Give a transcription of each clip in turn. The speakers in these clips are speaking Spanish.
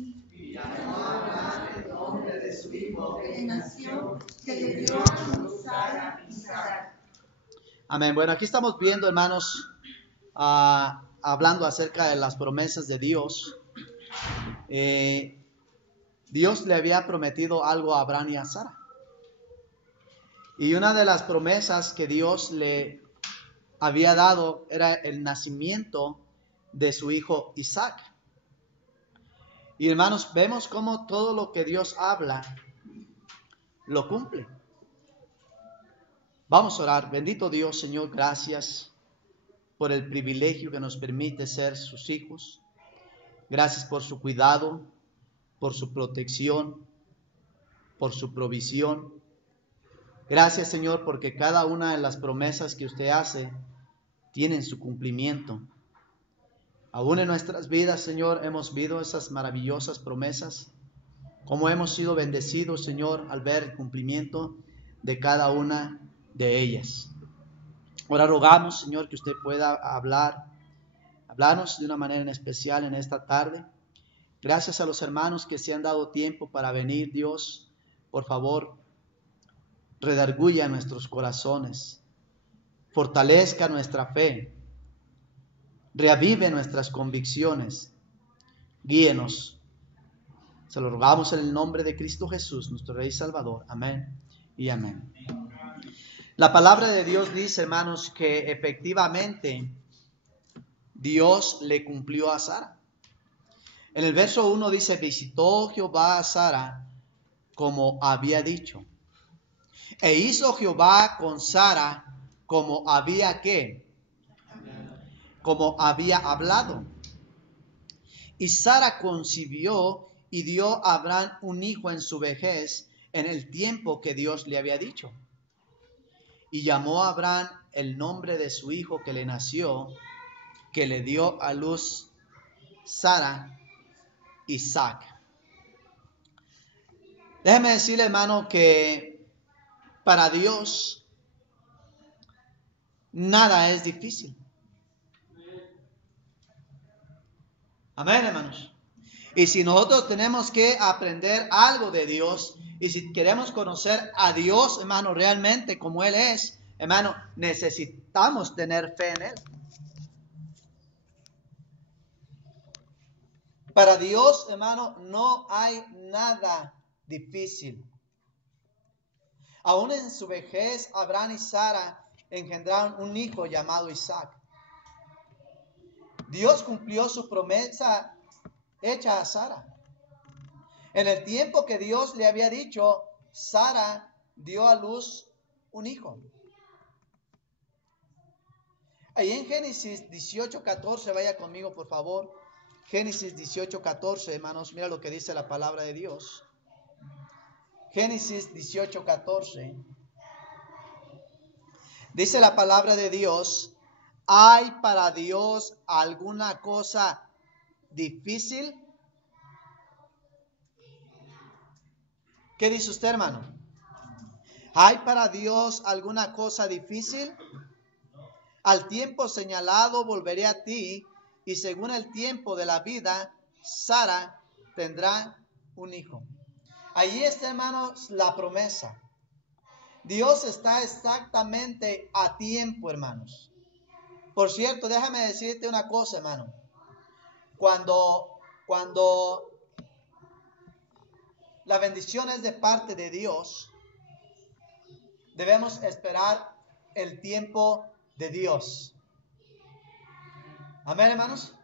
Y llamó a Abraham el nombre de su hijo que le nació, que le dio a luz Sara y Sara. Amén. Bueno, aquí estamos viendo, hermanos, hablando acerca de las promesas de Dios. Dios le había prometido algo a Abraham y a Sara. Y una de las promesas que Dios le había dado era el nacimiento de su hijo Isaac. Y hermanos, vemos cómo todo lo que Dios habla lo cumple. Vamos a orar. Bendito Dios, Señor, gracias por el privilegio que nos permite ser sus hijos. Gracias por su cuidado, por su protección, por su provisión. Gracias, Señor, porque cada una de las promesas que usted hace tienen su cumplimiento. Aún en nuestras vidas, Señor, hemos visto esas maravillosas promesas, como hemos sido bendecidos, Señor, al ver el cumplimiento de cada una de ellas. Ahora rogamos, Señor, que usted pueda hablarnos de una manera en especial en esta tarde. Gracias a los hermanos que se han dado tiempo para venir, Dios, por favor, redarguya nuestros corazones, fortalezca nuestra fe, reavive nuestras convicciones, guíenos. Se lo rogamos en el nombre de Cristo Jesús, nuestro Rey Salvador. Amén y amén. La palabra de Dios dice, hermanos, que efectivamente Dios le cumplió a Sara. En el verso 1 dice, visitó Jehová a Sara como había dicho. E hizo Jehová con Sara como había ¿qué? Como había hablado. Y Sara concibió y dio a Abraham un hijo en su vejez, en el tiempo que Dios le había dicho. Y llamó a Abraham el nombre de su hijo que le nació, que le dio a luz Sara, Isaac. Déjeme decirle, hermano, que para Dios nada es difícil. Amén, hermanos. Y si nosotros tenemos que aprender algo de Dios, y si queremos conocer a Dios, hermano, realmente como Él es, hermano, necesitamos tener fe en Él. Para Dios, hermano, no hay nada difícil. Aún en su vejez, Abraham y Sara engendraron un hijo llamado Isaac. Dios cumplió su promesa hecha a Sara. En el tiempo que Dios le había dicho, Sara dio a luz un hijo. Ahí en Génesis 18:14, vaya conmigo por favor. Génesis 18:14, hermanos, mira lo que dice la palabra de Dios. Génesis 18:14. Dice la palabra de Dios, ¿hay para Dios alguna cosa difícil? ¿Qué dice usted, hermano? ¿Hay para Dios alguna cosa difícil? Al tiempo señalado volveré a ti, y según el tiempo de la vida, Sara tendrá un hijo. Allí está, hermanos, la promesa. Dios está exactamente a tiempo, hermanos. Por cierto, déjame decirte una cosa, hermano. Cuando la bendición es de parte de Dios, debemos esperar el tiempo de Dios. Amén, hermanos.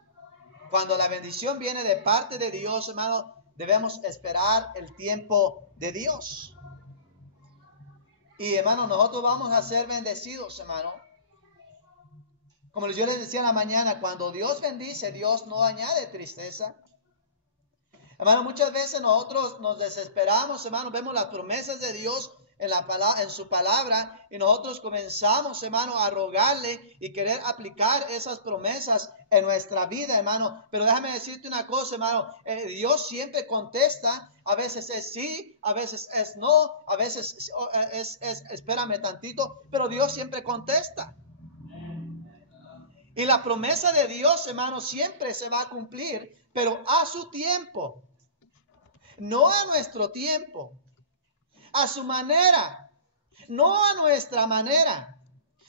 Cuando la bendición viene de parte de Dios, hermano, debemos esperar el tiempo de Dios. Y, hermano, nosotros vamos a ser bendecidos, hermano. Como yo les decía en la mañana, cuando Dios bendice, Dios no añade tristeza. Hermano, muchas veces nosotros nos desesperamos, hermano, vemos las promesas de Dios en su palabra y nosotros comenzamos, hermano, a rogarle y querer aplicar esas promesas en nuestra vida, hermano. Pero déjame decirte una cosa, hermano, Dios siempre contesta. A veces es sí, a veces es no, a veces es espérame tantito, pero Dios siempre contesta. Y la promesa de Dios, hermano, siempre se va a cumplir, pero a su tiempo. no a nuestro tiempo, a su manera, no a nuestra manera.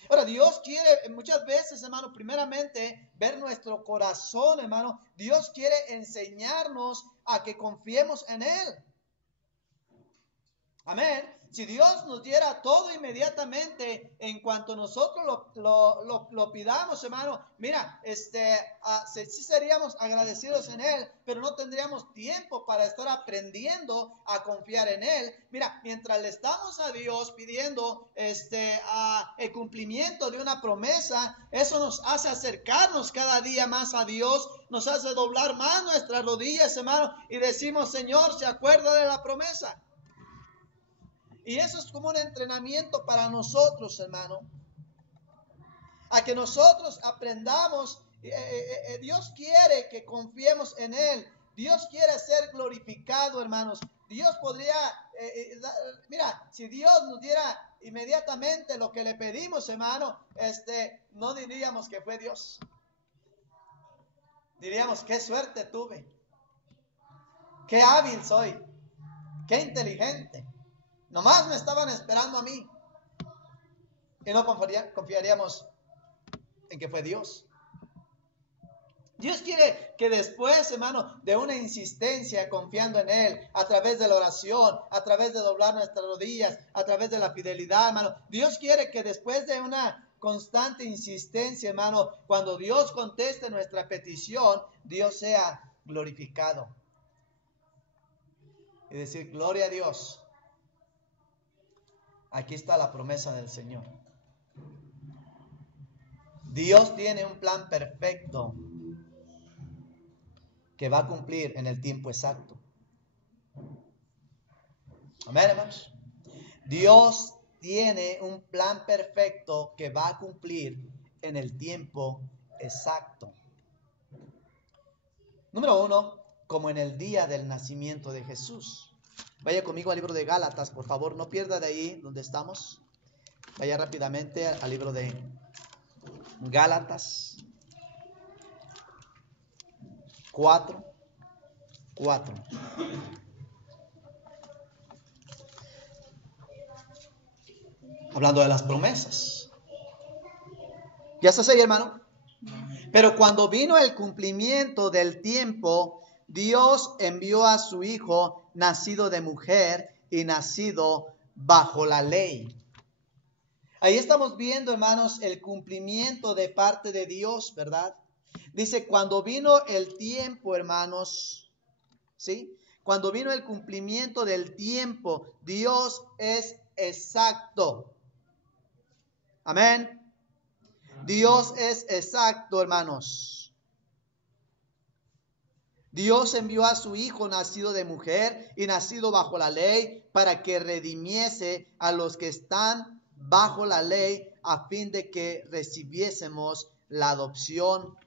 Ahora, Dios quiere muchas veces, hermano, primeramente ver nuestro corazón, hermano. Dios quiere enseñarnos a que confiemos en Él. Amén. Si Dios nos diera todo inmediatamente en cuanto nosotros lo pidamos, hermano, mira, sí seríamos agradecidos en Él, pero no tendríamos tiempo para estar aprendiendo a confiar en Él. Mira, mientras le estamos a Dios pidiendo el cumplimiento de una promesa, eso nos hace acercarnos cada día más a Dios, nos hace doblar más nuestras rodillas, hermano, y decimos, Señor, ¿se acuerda de la promesa? Y eso es como un entrenamiento para nosotros, hermano. A que nosotros aprendamos. Dios quiere que confiemos en Él. Dios quiere ser glorificado, hermanos. Dios podría, mira, si Dios nos diera inmediatamente lo que le pedimos, hermano, no diríamos que fue Dios. Diríamos, qué suerte tuve. Qué hábil soy. Qué inteligente. Nomás me estaban esperando a mí. Y no confiaríamos en que fue Dios. Dios quiere que después, hermano, de una insistencia confiando en Él, a través de la oración, a través de doblar nuestras rodillas, a través de la fidelidad, hermano, Dios quiere que después de una constante insistencia, hermano, cuando Dios conteste nuestra petición, Dios sea glorificado. Y decir, gloria a Dios. Aquí está la promesa del Señor. Dios tiene un plan perfecto que va a cumplir en el tiempo exacto. Amén, hermanos. Dios tiene un plan perfecto que va a cumplir en el tiempo exacto. Número 1, como en el día del nacimiento de Jesús. Vaya conmigo al libro de Gálatas, por favor, no pierda de ahí donde estamos. Vaya rápidamente al libro de Gálatas 4. Hablando de las promesas. ¿Ya estás ahí, hermano? Pero cuando vino el cumplimiento del tiempo, Dios envió a su Hijo, nacido de mujer y nacido bajo la ley. Ahí estamos viendo, hermanos, el cumplimiento de parte de Dios, ¿verdad? Dice, cuando vino el tiempo, hermanos, ¿sí? Cuando vino el cumplimiento del tiempo, Dios es exacto. Amén. Dios es exacto, hermanos. Dios envió a su Hijo nacido de mujer y nacido bajo la ley para que redimiese a los que están bajo la ley a fin de que recibiésemos la adopción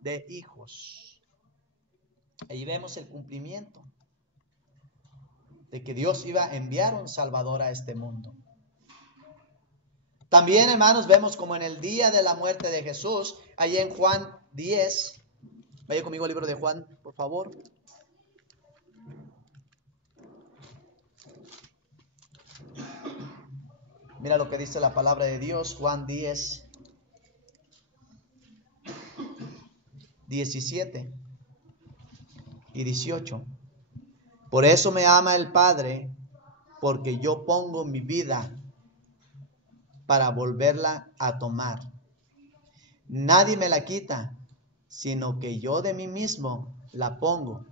de hijos. Ahí vemos el cumplimiento de que Dios iba a enviar un Salvador a este mundo. También, hermanos, vemos como en el día de la muerte de Jesús, allí en Juan 10, vaya conmigo al libro de Juan, por favor. Mira lo que dice la palabra de Dios, Juan 10, 17 y 18. Por eso me ama el Padre, porque yo pongo mi vida para volverla a tomar. Nadie me la quita, sino que yo de mí mismo la pongo.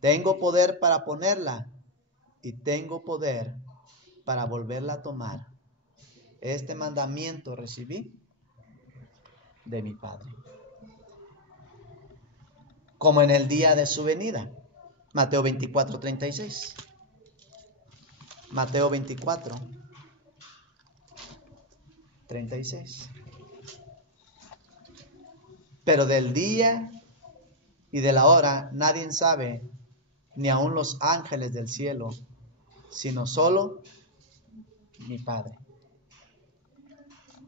Tengo poder para ponerla y tengo poder para volverla a tomar. Este mandamiento recibí de mi Padre. Como en el día de su venida. Mateo 24, 36. Mateo 24, 36. Pero del día y de la hora nadie sabe, ni aun los ángeles del cielo, sino solo mi Padre.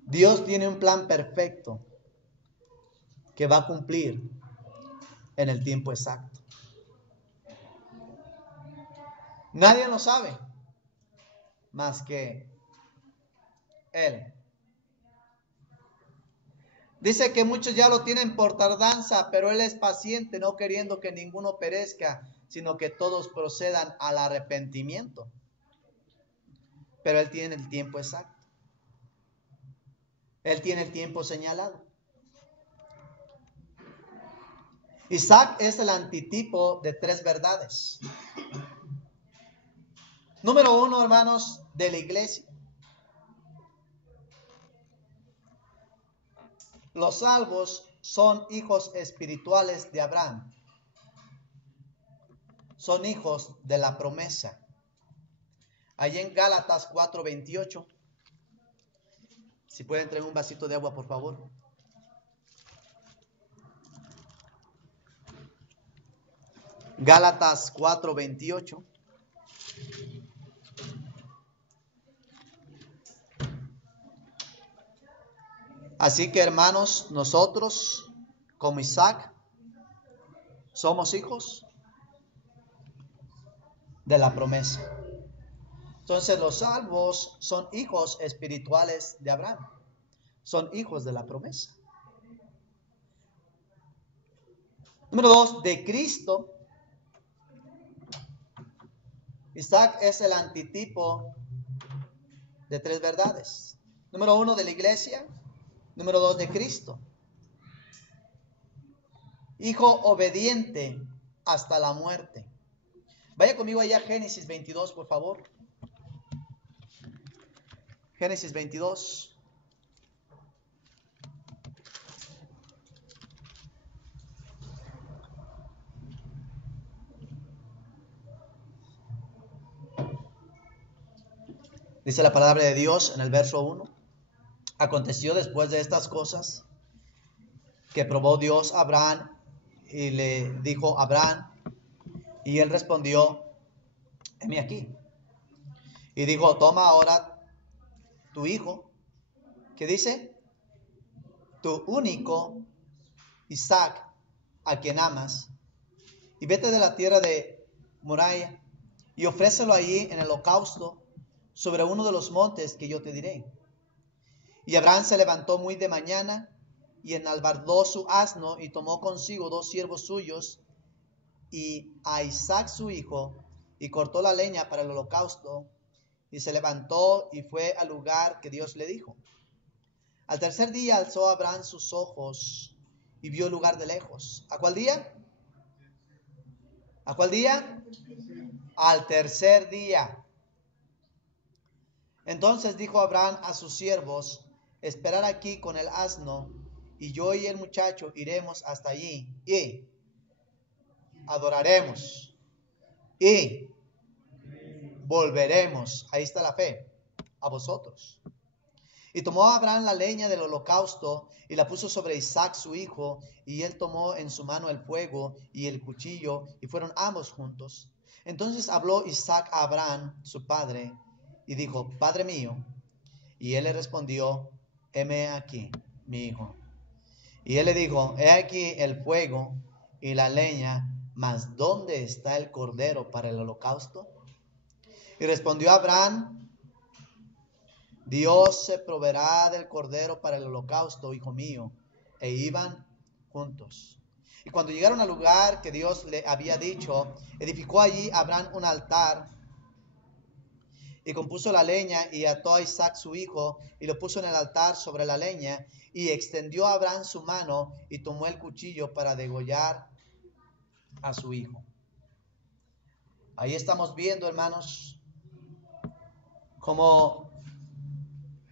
Dios tiene un plan perfecto que va a cumplir en el tiempo exacto. Nadie lo sabe más que Él. Dice que muchos ya lo tienen por tardanza, pero Él es paciente, no queriendo que ninguno perezca, sino que todos procedan al arrepentimiento. Pero Él tiene el tiempo exacto. Él tiene el tiempo señalado. Isaac es el antitipo de tres verdades. Número uno, hermanos, de la iglesia. Los salvos son hijos espirituales de Abraham. Son hijos de la promesa. Allí en Gálatas 4:28. Si pueden traer un vasito de agua, por favor. Gálatas 4:28. Así que, hermanos, nosotros, como Isaac, somos hijos de la promesa. Entonces, los salvos son hijos espirituales de Abraham. Son hijos de la promesa. Número 2, de Cristo. Isaac es el antitipo de tres verdades. Número 1, de la iglesia. Número 2, de Cristo. Hijo obediente hasta la muerte. Vaya conmigo allá a Génesis 22, por favor. Génesis 22. Dice la palabra de Dios en el verso 1. Aconteció después de estas cosas que probó Dios a Abraham y le dijo a Abraham, y él respondió, heme aquí. Y dijo, toma ahora tu hijo, ¿qué dice? Tu único Isaac, a quien amas, y vete de la tierra de Moriah y ofrécelo allí en el holocausto sobre uno de los montes que yo te diré. Y Abraham se levantó muy de mañana y enalbardó su asno y tomó consigo 2 siervos suyos y a Isaac su hijo, y cortó la leña para el holocausto, y se levantó y fue al lugar que Dios le dijo. Al tercer día alzó Abraham sus ojos y vio el lugar de lejos. ¿A cuál día? ¿A cuál día? Al tercer día. Entonces dijo Abraham a sus siervos, esperad aquí con el asno, y yo y el muchacho iremos hasta allí, y adoraremos, y volveremos, ahí está la fe, a vosotros. Y tomó Abraham la leña del holocausto y la puso sobre Isaac su hijo, y él tomó en su mano el fuego y el cuchillo, y fueron ambos juntos. Entonces habló Isaac a Abraham, su padre, y dijo, Padre mío. Y él le respondió, heme aquí, mi hijo. Y él le dijo, he aquí el fuego y la leña, mas ¿dónde está el cordero para el holocausto? Y respondió Abraham, Dios se proveerá del cordero para el holocausto, hijo mío. E iban juntos. Y cuando llegaron al lugar que Dios le había dicho, edificó allí Abraham un altar y compuso la leña y ató a Isaac su hijo y lo puso en el altar sobre la leña, y extendió a Abraham su mano y tomó el cuchillo para degollar a su hijo. Ahí estamos viendo, hermanos, cómo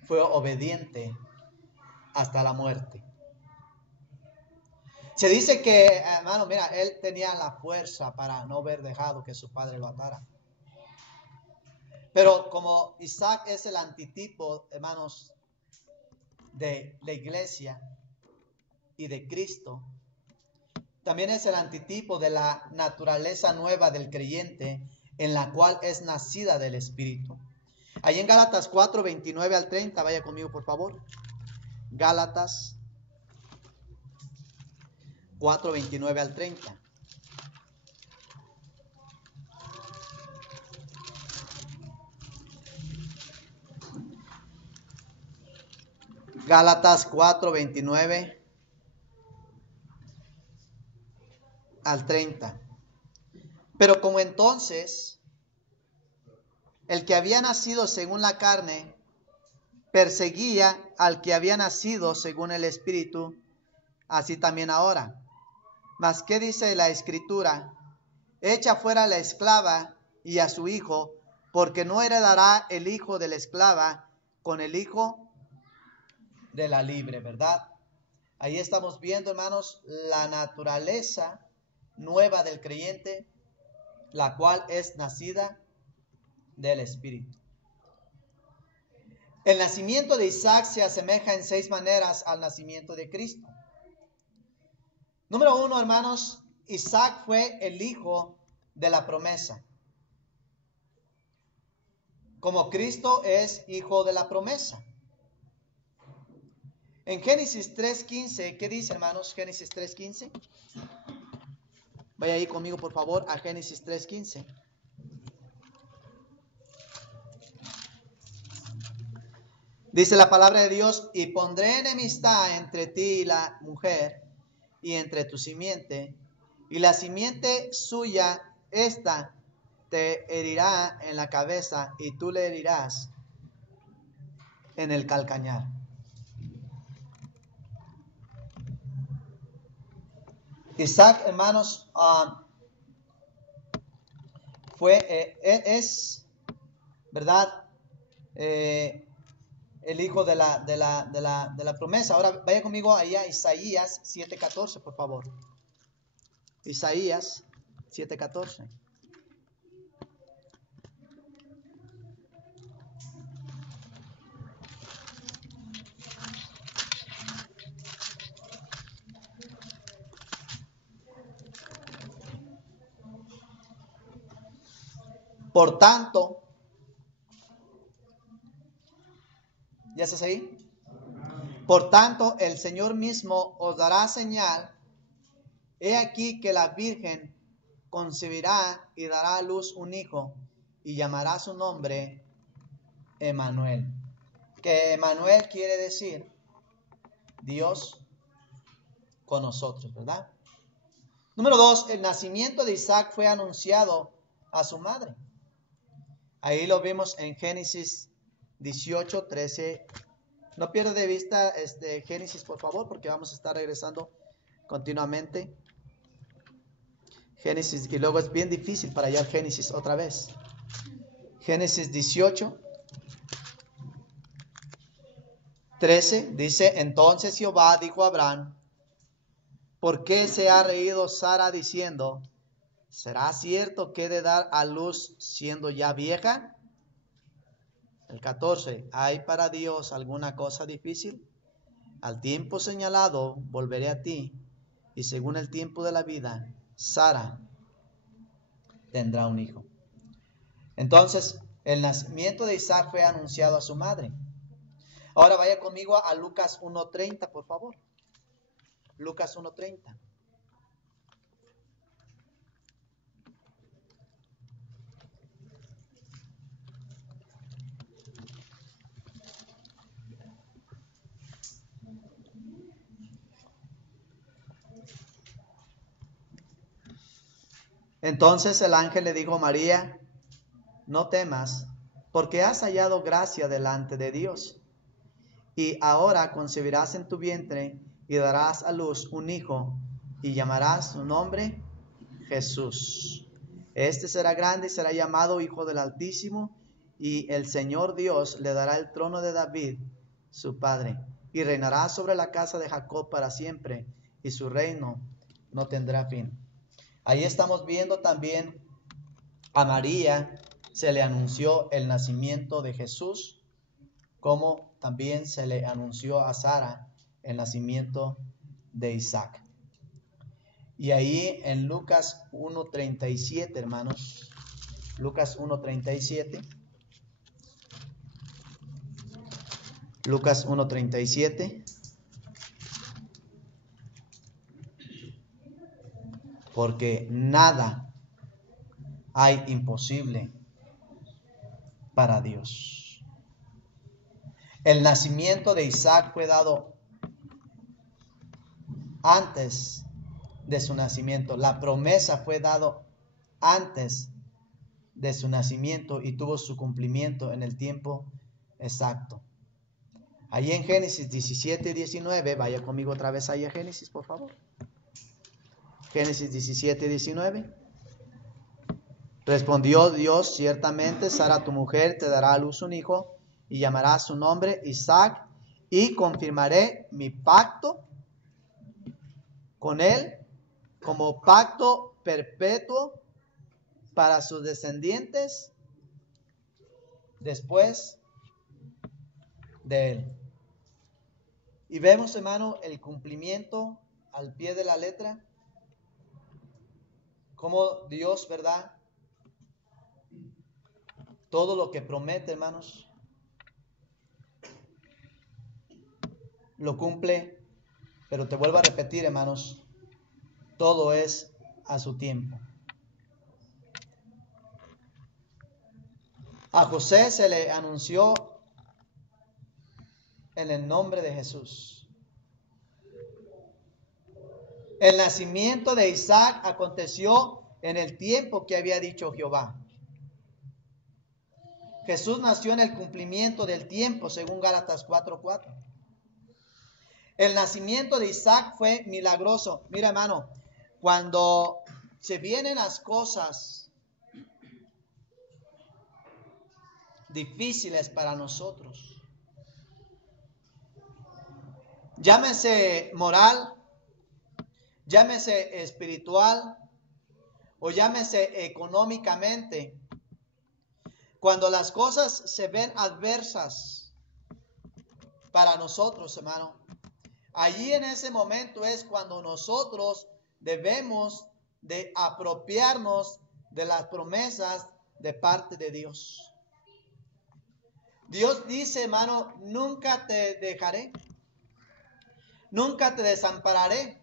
fue obediente hasta la muerte. Se dice que, hermano, mira, él tenía la fuerza para no haber dejado que su padre lo atara. Pero como Isaac es el antitipo, hermanos, de la iglesia y de Cristo, también es el antitipo de la naturaleza nueva del creyente, en la cual es nacida del Espíritu. Ahí en Gálatas 4, 29 al 30, vaya conmigo por favor. Gálatas 4, 29 al 30. Gálatas 4, 29 al 30. Pero como entonces el que había nacido según la carne perseguía al que había nacido según el Espíritu, así también ahora. Mas ¿qué dice la Escritura? Echa fuera a la esclava y a su hijo, porque no heredará el hijo de la esclava con el hijo de la libre, ¿verdad? Ahí estamos viendo, hermanos, la naturaleza nueva del creyente, la cual es nacida del Espíritu. El nacimiento de Isaac se asemeja en 6 maneras al nacimiento de Cristo. Número 1, hermanos, Isaac fue el hijo de la promesa, como Cristo es hijo de la promesa. En Génesis 3:15, ¿qué dice, hermanos? Génesis 3:15. Vaya ahí conmigo, por favor, a Génesis 3:15. Dice la palabra de Dios: y pondré enemistad entre ti y la mujer, y entre tu simiente, y la simiente suya, esta te herirá en la cabeza, y tú le herirás en el calcañar. Isaac, hermanos, es, ¿verdad? El hijo de la promesa. Ahora vaya conmigo allá a Isaías 7:14, por favor. Isaías 7:14. Por tanto, ¿ya estás ahí? Por tanto, el Señor mismo os dará señal. He aquí que la Virgen concebirá y dará a luz un hijo, y llamará su nombre Emmanuel. Que Emmanuel quiere decir Dios con nosotros, ¿verdad? Número 2, el nacimiento de Isaac fue anunciado a su madre. Ahí lo vimos en Génesis 18:13. No pierda de vista Génesis, por favor, porque vamos a estar regresando continuamente. Génesis, y luego es bien difícil para hallar Génesis otra vez. Génesis 18:13 dice: entonces Jehová dijo a Abraham: ¿por qué se ha reído Sara diciendo, ¿será cierto que he de dar a luz siendo ya vieja? El 14, ¿hay para Dios alguna cosa difícil? Al tiempo señalado volveré a ti, y según el tiempo de la vida, Sara tendrá un hijo. Entonces, el nacimiento de Isaac fue anunciado a su madre. Ahora vaya conmigo a Lucas 1:30, por favor. Lucas 1:30. Entonces el ángel le dijo a María: no temas, porque has hallado gracia delante de Dios. Y ahora concebirás en tu vientre y darás a luz un hijo, y llamarás su nombre Jesús. Este será grande y será llamado Hijo del Altísimo, y el Señor Dios le dará el trono de David, su padre, y reinará sobre la casa de Jacob para siempre, y su reino no tendrá fin. Ahí estamos viendo también a María, se le anunció el nacimiento de Jesús, como también se le anunció a Sara el nacimiento de Isaac. Y ahí en Lucas 1:37, hermanos, Lucas 1:37, Lucas 1:37, porque nada hay imposible para Dios. El nacimiento de Isaac fue dado antes de su nacimiento. La promesa fue dado antes de su nacimiento y tuvo su cumplimiento en el tiempo exacto. Ahí en Génesis 17 y 19, vaya conmigo otra vez ahí a Génesis, por favor. Génesis 17 y 19. Respondió Dios: ciertamente Sara tu mujer te dará a luz un hijo y llamarás su nombre Isaac, y confirmaré mi pacto con él como pacto perpetuo para sus descendientes después de él. Y vemos, hermano, el cumplimiento al pie de la letra, como Dios, ¿verdad? Todo lo que promete, hermanos, lo cumple. Pero te vuelvo a repetir, hermanos, todo es a su tiempo. A José se le anunció en el nombre de Jesús. El nacimiento de Isaac aconteció en el tiempo que había dicho Jehová. Jesús nació en el cumplimiento del tiempo, según Gálatas 4:4. El nacimiento de Isaac fue milagroso. Mira, hermano, cuando se vienen las cosas difíciles para nosotros, llámese moral, llámese espiritual o llámese económicamente, cuando las cosas se ven adversas para nosotros, hermano, allí en ese momento es cuando nosotros debemos de apropiarnos de las promesas de parte de Dios. Dios dice, hermano, nunca te dejaré, nunca te desampararé.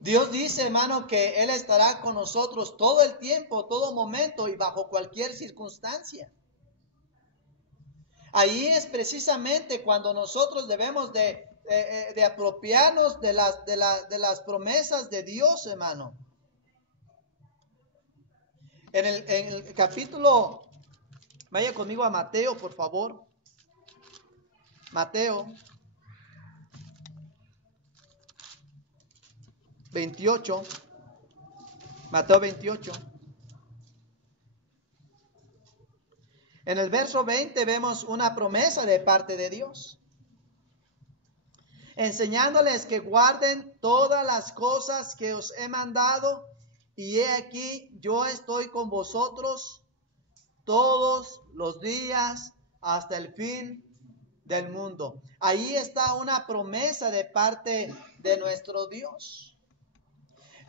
Dios dice, hermano, que Él estará con nosotros todo el tiempo, todo momento y bajo cualquier circunstancia. Ahí es precisamente cuando nosotros debemos de apropiarnos de las promesas de Dios, hermano. En el capítulo, vaya conmigo a Mateo, por favor. Mateo 28. Mateo 28. En el verso 20 vemos una promesa de parte de Dios, enseñándoles que guarden todas las cosas que os he mandado, y he aquí, yo estoy con vosotros todos los días hasta el fin del mundo. Ahí está una promesa de parte de nuestro Dios.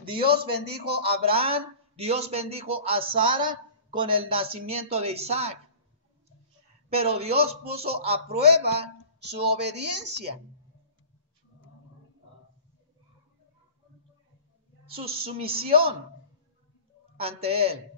Dios bendijo a Abraham, Dios bendijo a Sara con el nacimiento de Isaac. Pero Dios puso a prueba su obediencia, su sumisión ante Él.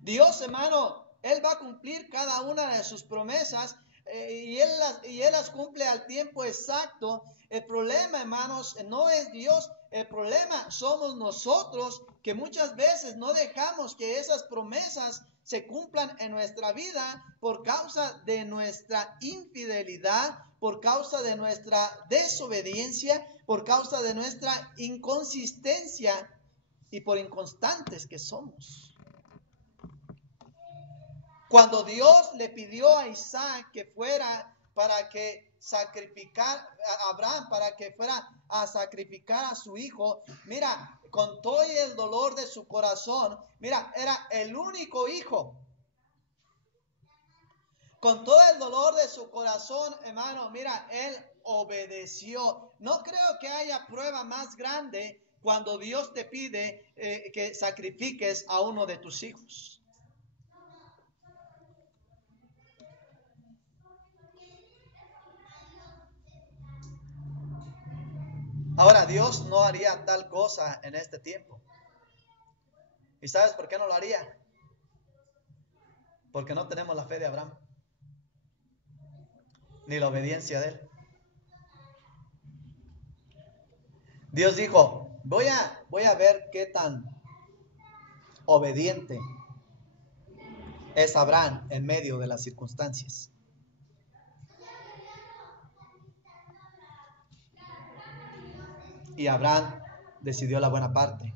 Dios, hermano, Él va a cumplir cada una de sus promesas y Él las cumple al tiempo exacto. El problema, hermanos, no es Dios. El problema somos nosotros, que muchas veces no dejamos que esas promesas se cumplan en nuestra vida por causa de nuestra infidelidad, por causa de nuestra desobediencia, por causa de nuestra inconsistencia y por inconstantes que somos. Cuando Dios le pidió a Isaac que fuera para que sacrificar a Abraham, para que fuera a sacrificar a su hijo, mira, con todo el dolor de su corazón, mira, era el único hijo. Con todo el dolor de su corazón, hermano, mira, él obedeció. No creo que haya prueba más grande cuando Dios te pide que sacrifiques a uno de tus hijos. Ahora, Dios no haría tal cosa en este tiempo. ¿Y sabes por qué no lo haría? Porque no tenemos la fe de Abraham. ni la obediencia de él. Dios dijo, voy a ver qué tan obediente es Abraham en medio de las circunstancias. Y Abraham decidió la buena parte,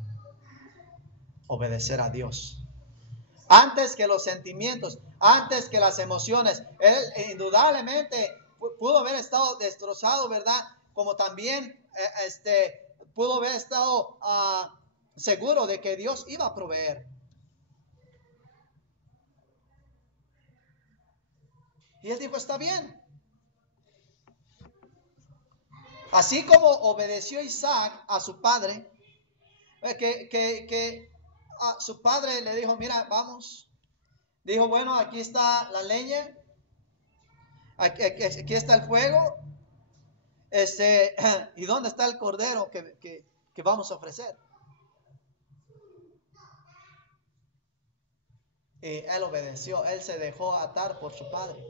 obedecer a Dios. Antes que los sentimientos, antes que las emociones. Él indudablemente pudo haber estado destrozado, ¿verdad? Como también pudo haber estado seguro de que Dios iba a proveer. Y él dijo, está bien. Así como obedeció Isaac a su padre, a su padre le dijo, mira, vamos. Dijo, bueno, aquí está la leña, aquí está el fuego, ¿y dónde está el cordero que vamos a ofrecer? Y él obedeció, él se dejó atar por su padre.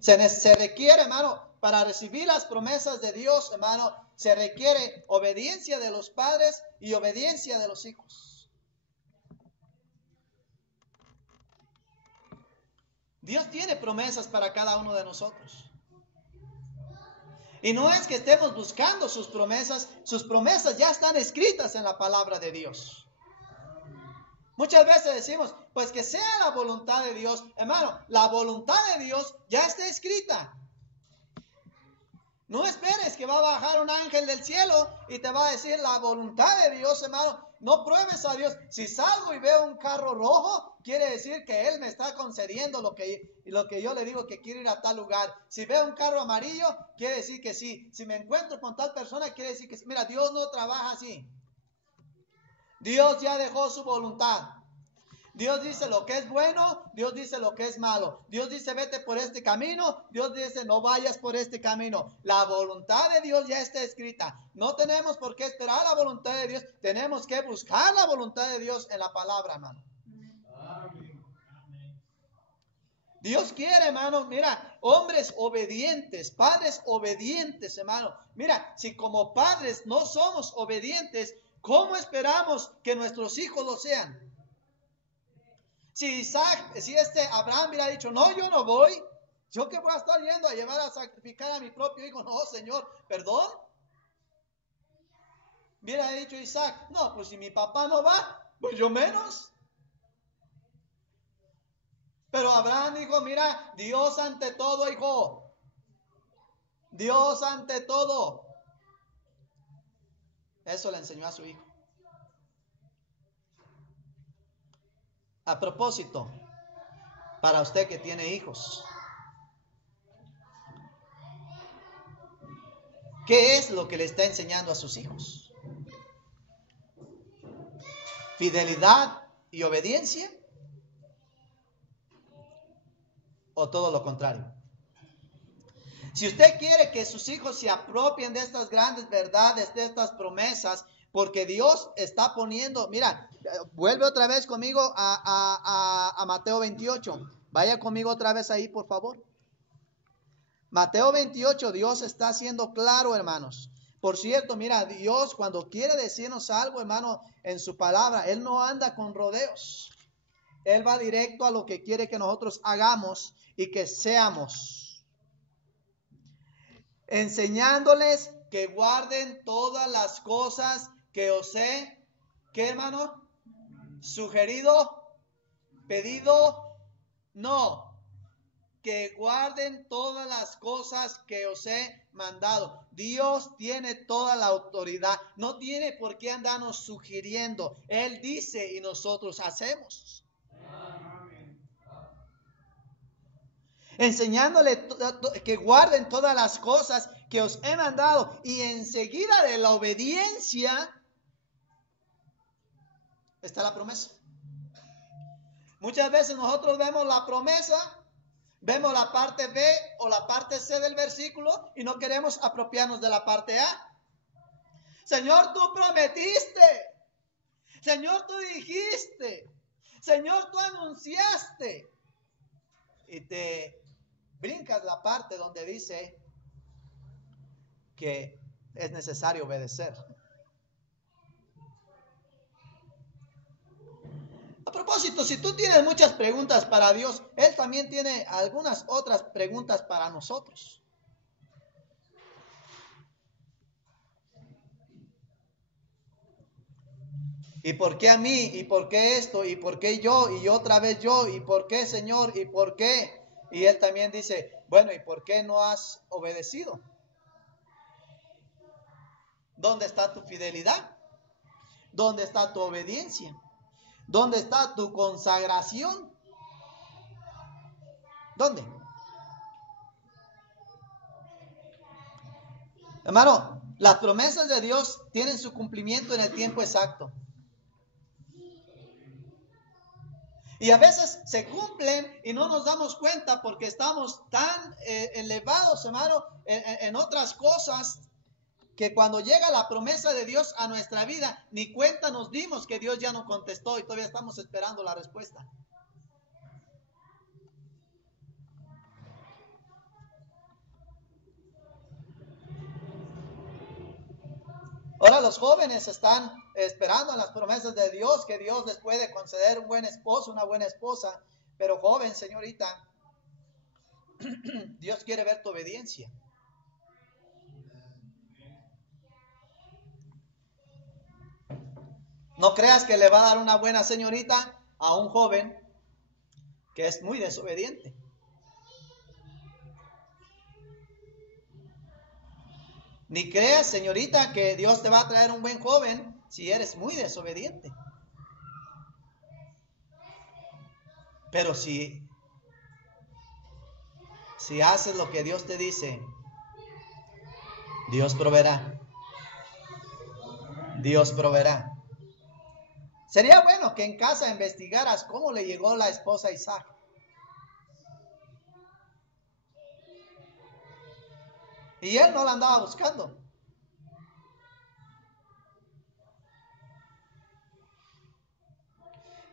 Se requiere, hermano, para recibir las promesas de Dios, hermano, se requiere obediencia de los padres y obediencia de los hijos. Dios tiene promesas para cada uno de nosotros. Y no es que estemos buscando sus promesas ya están escritas en la palabra de Dios. Muchas veces decimos, pues que sea la voluntad de Dios. Hermano, la voluntad de Dios ya está escrita. No esperes que va a bajar un ángel del cielo y te va a decir la voluntad de Dios, hermano. No pruebes a Dios. Si salgo y veo un carro rojo, quiere decir que Él me está concediendo lo que yo le digo que quiero ir a tal lugar. Si veo un carro amarillo, quiere decir que sí. Si me encuentro con tal persona, quiere decir que sí. Mira, Dios no trabaja así. Dios ya dejó su voluntad. Dios dice lo que es bueno, Dios dice lo que es malo. Dios dice vete por este camino, Dios dice no vayas por este camino. La voluntad de Dios ya está escrita. No tenemos por qué esperar la voluntad de Dios, tenemos que buscar la voluntad de Dios en la palabra, hermano. Dios quiere, hermano, mira, hombres obedientes, padres obedientes, hermano. Mira, si como padres no somos obedientes, ¿cómo esperamos que nuestros hijos lo sean? Si Abraham hubiera dicho, no, yo no voy, yo que voy a estar yendo a llevar a sacrificar a mi propio hijo, no, Señor, perdón. Hubiera dicho Isaac, no, pues si mi papá no va, pues yo menos. Pero Abraham dijo, mira, Dios ante todo, hijo. Dios ante todo. Eso le enseñó a su hijo. A propósito, para usted que tiene hijos, ¿qué es lo que le está enseñando a sus hijos? ¿Fidelidad y obediencia? ¿O todo lo contrario? Si usted quiere que sus hijos se apropien de estas grandes verdades, de estas promesas, porque Dios está poniendo, mira, vuelve otra vez conmigo a Mateo 28. Vaya conmigo otra vez ahí, por favor. Mateo 28, Dios está siendo claro, hermanos. Por cierto, mira, Dios cuando quiere decirnos algo, hermano, en su palabra, Él no anda con rodeos. Él va directo a lo que quiere que nosotros hagamos y que seamos. Enseñándoles que guarden todas las cosas que os he, ¿qué, hermano? Sugerido, pedido, no. Que guarden todas las cosas que os he mandado. Dios tiene toda la autoridad. No tiene por qué andarnos sugiriendo. Él dice y nosotros hacemos. Enseñándole que guarden todas las cosas que os he mandado. Y enseguida de la obediencia está la promesa. Muchas veces nosotros vemos la promesa, vemos la parte B o la parte C del versículo y no queremos apropiarnos de la parte A. Señor, tú prometiste. Señor, tú dijiste. Señor, tú anunciaste. y te brincas la parte donde dice que es necesario obedecer. A propósito, si tú tienes muchas preguntas para Dios, Él también tiene algunas otras preguntas para nosotros. ¿Y por qué a mí? ¿Y por qué esto? ¿Y por qué yo? Y otra vez yo. ¿Y por qué, Señor? ¿Y por qué? Y Él también dice, bueno, ¿y por qué no has obedecido? ¿Dónde está tu fidelidad? ¿Dónde está tu obediencia? ¿Dónde está tu consagración? ¿Dónde? Hermano, las promesas de Dios tienen su cumplimiento en el tiempo exacto. Y a veces se cumplen y no nos damos cuenta porque estamos tan elevados, hermano, en otras cosas, que cuando llega la promesa de Dios a nuestra vida, ni cuenta nos dimos que Dios ya nos contestó y todavía estamos esperando la respuesta. Ahora los jóvenes están esperando las promesas de Dios, que Dios les puede conceder un buen esposo, una buena esposa. Pero joven, señorita, Dios quiere ver tu obediencia. No creas que le va a dar una buena señorita a un joven que es muy desobediente. Ni creas, señorita, que Dios te va a traer un buen joven si eres muy desobediente. Pero si haces lo que Dios te dice, Dios proveerá. Dios proveerá. Sería bueno que en casa investigaras cómo le llegó la esposa a Isaac. Y él no la andaba buscando.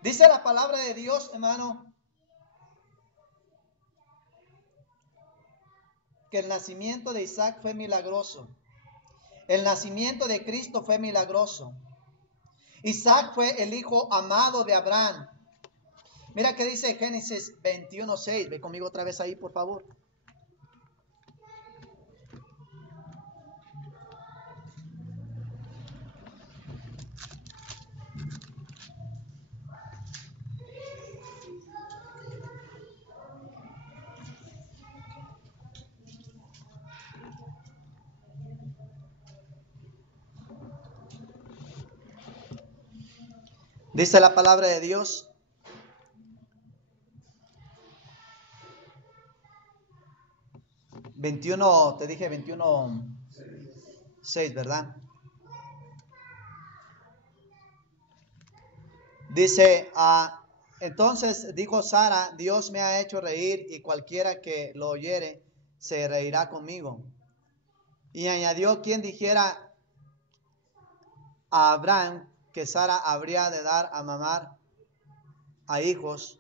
Dice la palabra de Dios, hermano, que el nacimiento de Isaac fue milagroso. El nacimiento de Cristo fue milagroso. Isaac fue el hijo amado de Abraham. Mira que dice Génesis 21:6. Ve conmigo otra vez ahí, por favor. Dice la palabra de Dios. Te dije 21:6, ¿verdad? Dice, entonces dijo Sara, Dios me ha hecho reír y cualquiera que lo oyere se reirá conmigo. Y añadió, quien dijera a Abraham que Sara habría de dar a mamar a hijos,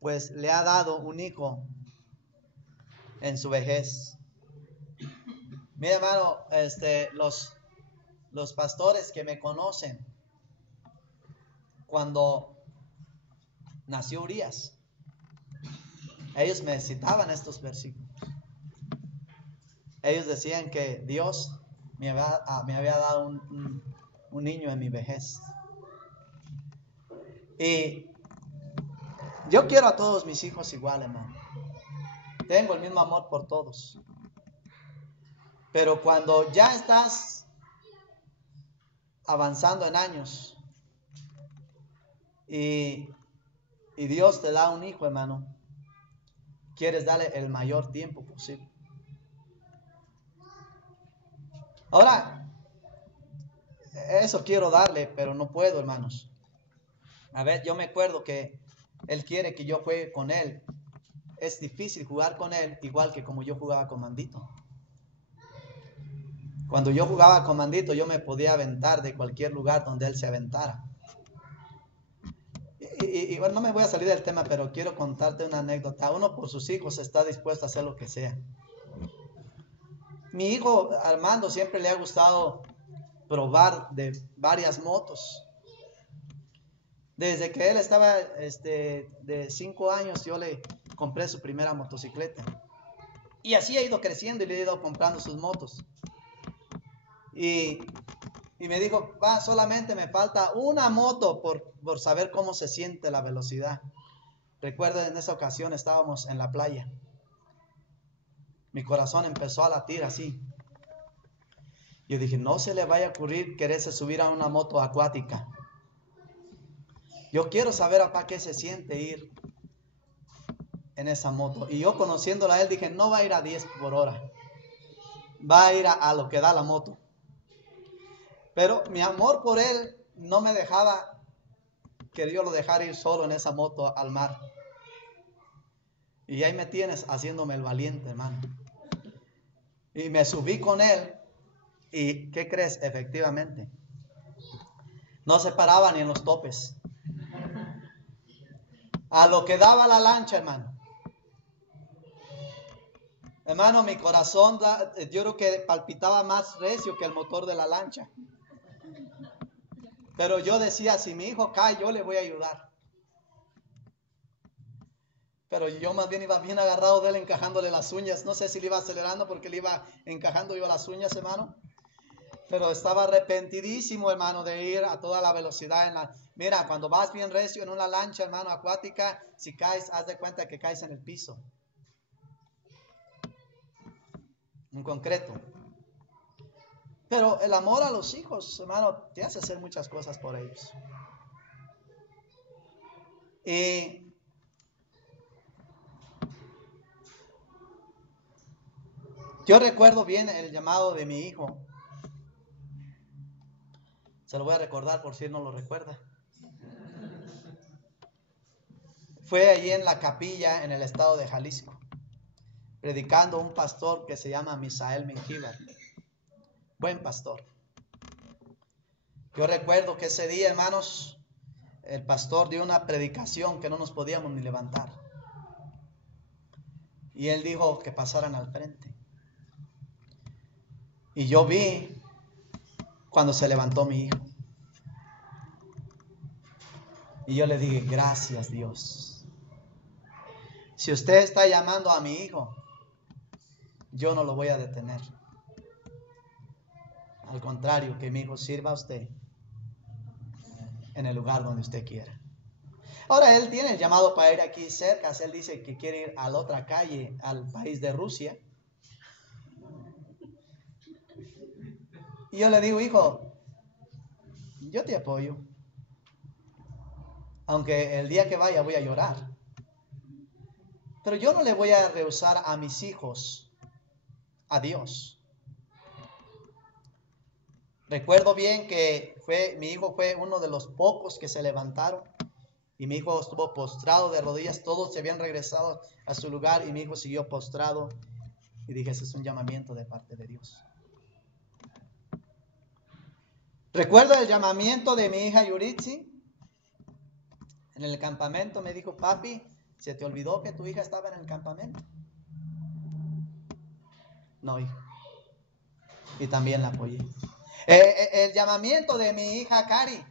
pues le ha dado un hijo en su vejez. Mira, hermano, los pastores que me conocen, cuando nació Urias, ellos me citaban estos versículos. Ellos decían que Dios me había dado un niño en mi vejez. Y yo quiero a todos mis hijos igual, hermano. Tengo el mismo amor por todos. Pero cuando ya estás avanzando en años y Dios te da un hijo, hermano, quieres darle el mayor tiempo posible. Ahora, eso quiero darle, pero no puedo, hermanos. A ver, yo me acuerdo que Él quiere que yo juegue con Él. Es difícil jugar con Él igual que como yo jugaba con Mandito. Cuando yo jugaba con Mandito, yo me podía aventar de cualquier lugar donde Él se aventara. Y bueno, no me voy a salir del tema, pero quiero contarte una anécdota. Uno por sus hijos está dispuesto a hacer lo que sea. Mi hijo Armando siempre le ha gustado probar de varias motos. Desde que él estaba de 5 años, yo le compré su primera motocicleta. Y así ha ido creciendo y le he ido comprando sus motos. Y me dijo, solamente me falta una moto por saber cómo se siente la velocidad. Recuerdo en esa ocasión estábamos en la playa. Mi corazón empezó a latir así. Yo dije, no se le vaya a ocurrir quererse subir a una moto acuática. Yo quiero saber a qué se siente ir en esa moto. Y yo conociéndola a él dije, no va a ir a 10 por hora. Va a ir a lo que da la moto. Pero mi amor por él no me dejaba que yo lo dejara ir solo en esa moto al mar. Y ahí me tienes haciéndome el valiente, hermano. Y me subí con él. ¿Y qué crees? Efectivamente, no se paraba ni en los topes. A lo que daba la lancha, hermano. Hermano, mi corazón, yo creo que palpitaba más recio que el motor de la lancha. Pero yo decía, si mi hijo cae, yo le voy a ayudar. Pero yo más bien iba bien agarrado de él, encajándole las uñas. No sé si le iba acelerando porque le iba encajando yo las uñas, hermano. Pero estaba arrepentidísimo, hermano, de ir a toda la velocidad. Mira, cuando vas bien recio en una lancha, hermano, acuática, si caes, haz de cuenta que caes en el piso. En concreto. Pero el amor a los hijos, hermano, te hace hacer muchas cosas por ellos. Y yo recuerdo bien el llamado de mi hijo. Se lo voy a recordar por si él no lo recuerda. Fue allí en la capilla en el estado de Jalisco, predicando un pastor que se llama Misael Mengíbar. Buen pastor. Yo recuerdo que ese día, hermanos, el pastor dio una predicación que no nos podíamos ni levantar. Y él dijo que pasaran al frente. Y yo vi cuando se levantó mi hijo. Y yo le dije, gracias Dios. Si usted está llamando a mi hijo, yo no lo voy a detener. Al contrario, que mi hijo sirva a usted en el lugar donde usted quiera. Ahora él tiene el llamado para ir aquí cerca. Él dice que quiere ir a la otra calle, al país de Rusia. Y yo le digo, hijo, yo te apoyo. Aunque el día que vaya voy a llorar. Pero yo no le voy a rehusar a mis hijos a Dios. Recuerdo bien que mi hijo fue uno de los pocos que se levantaron. Y mi hijo estuvo postrado de rodillas. Todos se habían regresado a su lugar y mi hijo siguió postrado. Y dije, ese es un llamamiento de parte de Dios. Recuerdo el llamamiento de mi hija Yuritsi. En el campamento me dijo, papi, ¿se te olvidó que tu hija estaba en el campamento? No, hijo. Y también la apoyé. El llamamiento de mi hija Cari.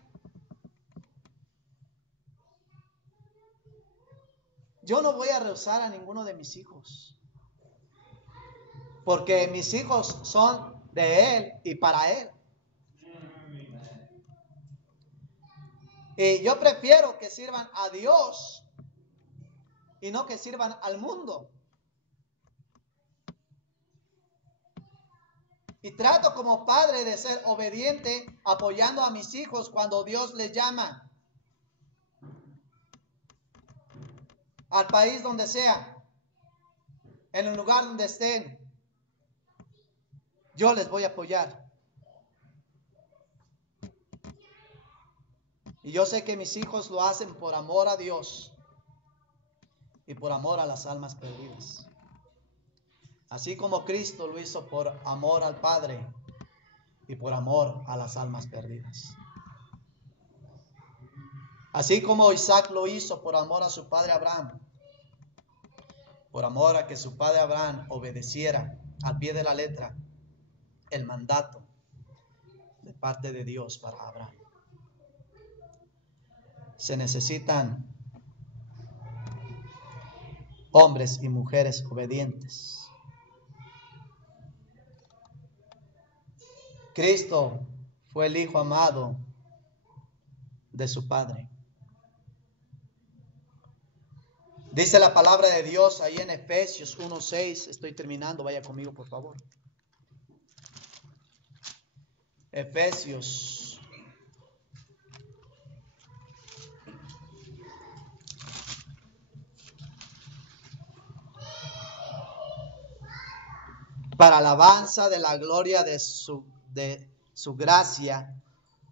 Yo no voy a rehusar a ninguno de mis hijos. Porque mis hijos son de Él y para Él. Y yo prefiero que sirvan a Dios y no que sirvan al mundo. Y trato como padre de ser obediente, apoyando a mis hijos cuando Dios les llama. Al país donde sea, en el lugar donde estén, yo les voy a apoyar. Y yo sé que mis hijos lo hacen por amor a Dios y por amor a las almas perdidas. Así como Cristo lo hizo por amor al Padre y por amor a las almas perdidas. Así como Isaac lo hizo por amor a su padre Abraham, por amor a que su padre Abraham obedeciera al pie de la letra el mandato de parte de Dios para Abraham. Se necesitan hombres y mujeres obedientes. Cristo fue el Hijo amado de su Padre. Dice la palabra de Dios ahí en Efesios 1:6. Estoy terminando, vaya conmigo por favor. Efesios para alabanza de la gloria de su gracia,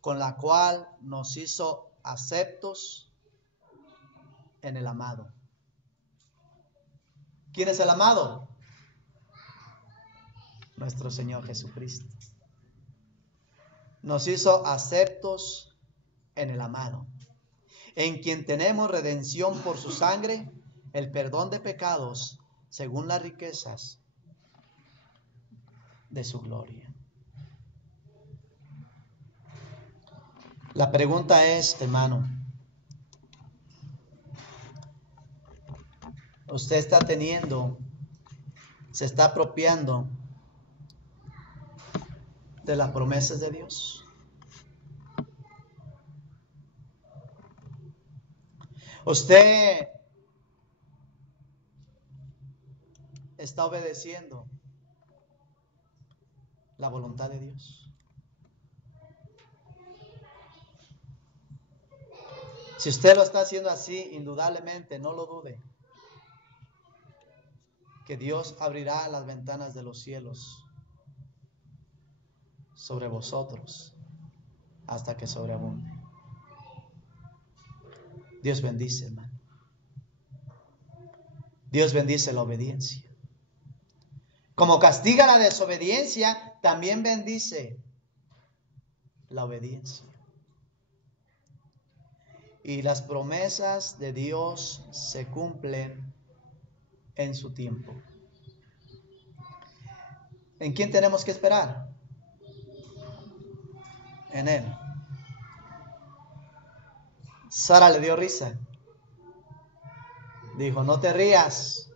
con la cual nos hizo aceptos en el amado. ¿Quién es el amado? Nuestro Señor Jesucristo. Nos hizo aceptos en el amado, en quien tenemos redención por su sangre, el perdón de pecados, según las riquezas de su gloria. La pregunta es, hermano, ¿usted está se está apropiando de las promesas de Dios? ¿Usted está obedeciendo la voluntad de Dios? Si usted lo está haciendo así, indudablemente, no lo dude, que Dios abrirá las ventanas de los cielos sobre vosotros hasta que sobreabunde. Dios bendice, hermano. Dios bendice la obediencia. Como castiga la desobediencia, también bendice la obediencia. Y las promesas de Dios se cumplen en su tiempo. ¿En quién tenemos que esperar? En Él. Sara le dio risa. Dijo, no te rías,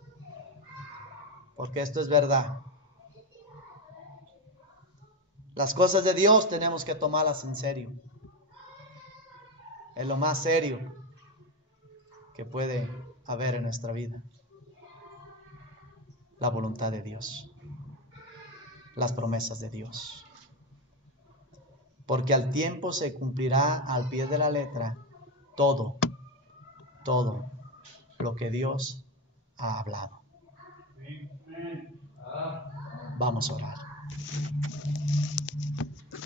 porque esto es verdad. Las cosas de Dios tenemos que tomarlas en serio. Es lo más serio que puede haber en nuestra vida. La voluntad de Dios. Las promesas de Dios. Porque al tiempo se cumplirá al pie de la letra todo lo que Dios ha hablado. Vamos a orar.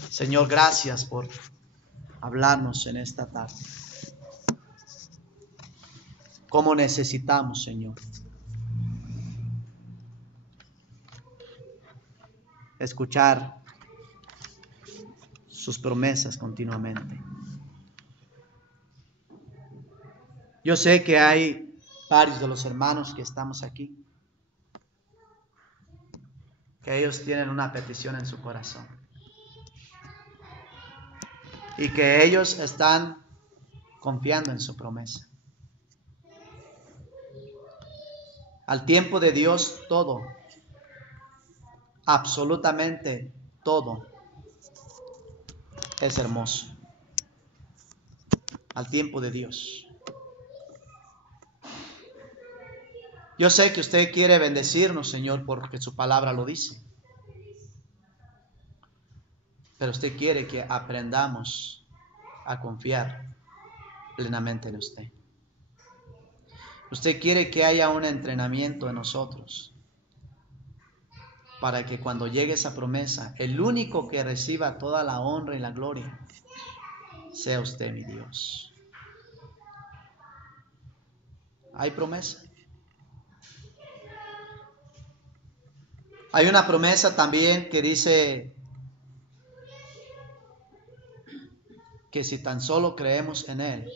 Señor, gracias por hablarnos en esta tarde. ¿Cómo necesitamos, Señor, escuchar sus promesas continuamente? Yo sé que hay varios de los hermanos que estamos aquí, que ellos tienen una petición en su corazón y que ellos están confiando en su promesa. Al tiempo de Dios todo, absolutamente todo, es hermoso. Al tiempo de Dios. Yo sé que usted quiere bendecirnos, Señor, porque su palabra lo dice. Pero usted quiere que aprendamos a confiar plenamente en usted. Usted quiere que haya un entrenamiento en nosotros para que cuando llegue esa promesa, el único que reciba toda la honra y la gloria sea usted, mi Dios. ¿Hay promesa? Hay una promesa también que dice que si tan solo creemos en Él,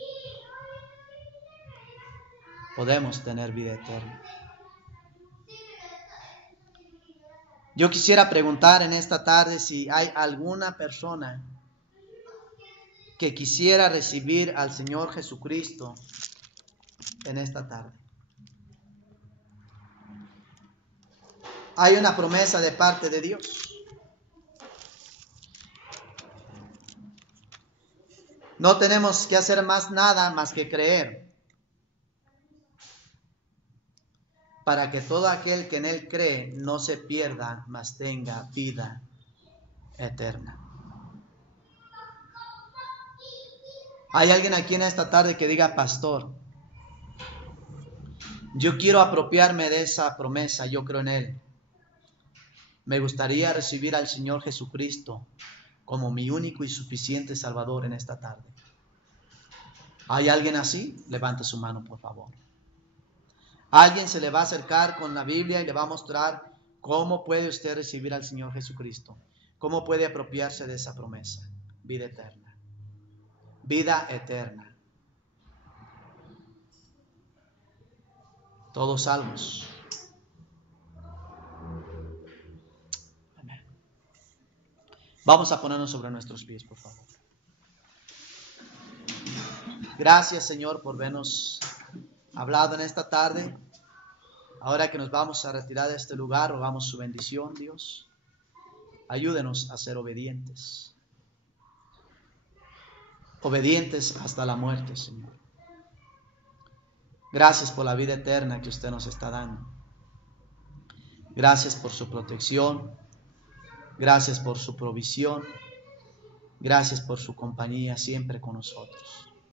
podemos tener vida eterna. Yo quisiera preguntar en esta tarde si hay alguna persona que quisiera recibir al Señor Jesucristo en esta tarde. Hay una promesa de parte de Dios. No tenemos que hacer más nada más que creer, para que todo aquel que en Él cree no se pierda, mas tenga vida eterna. ¿Hay alguien aquí en esta tarde que diga: pastor, yo quiero apropiarme de esa promesa, yo creo en Él? Me gustaría recibir al Señor Jesucristo como mi único y suficiente Salvador en esta tarde. ¿Hay alguien así? Levante su mano, por favor. Alguien se le va a acercar con la Biblia y le va a mostrar cómo puede usted recibir al Señor Jesucristo, cómo puede apropiarse de esa promesa. Vida eterna. Vida eterna. Todos salvos. Amén. Vamos a ponernos sobre nuestros pies, por favor. Gracias, Señor, por vernos hablado en esta tarde. Ahora que nos vamos a retirar de este lugar, rogamos su bendición, Dios. Ayúdenos a ser obedientes. Obedientes hasta la muerte, Señor. Gracias por la vida eterna que usted nos está dando. Gracias por su protección. Gracias por su provisión. Gracias por su compañía siempre con nosotros.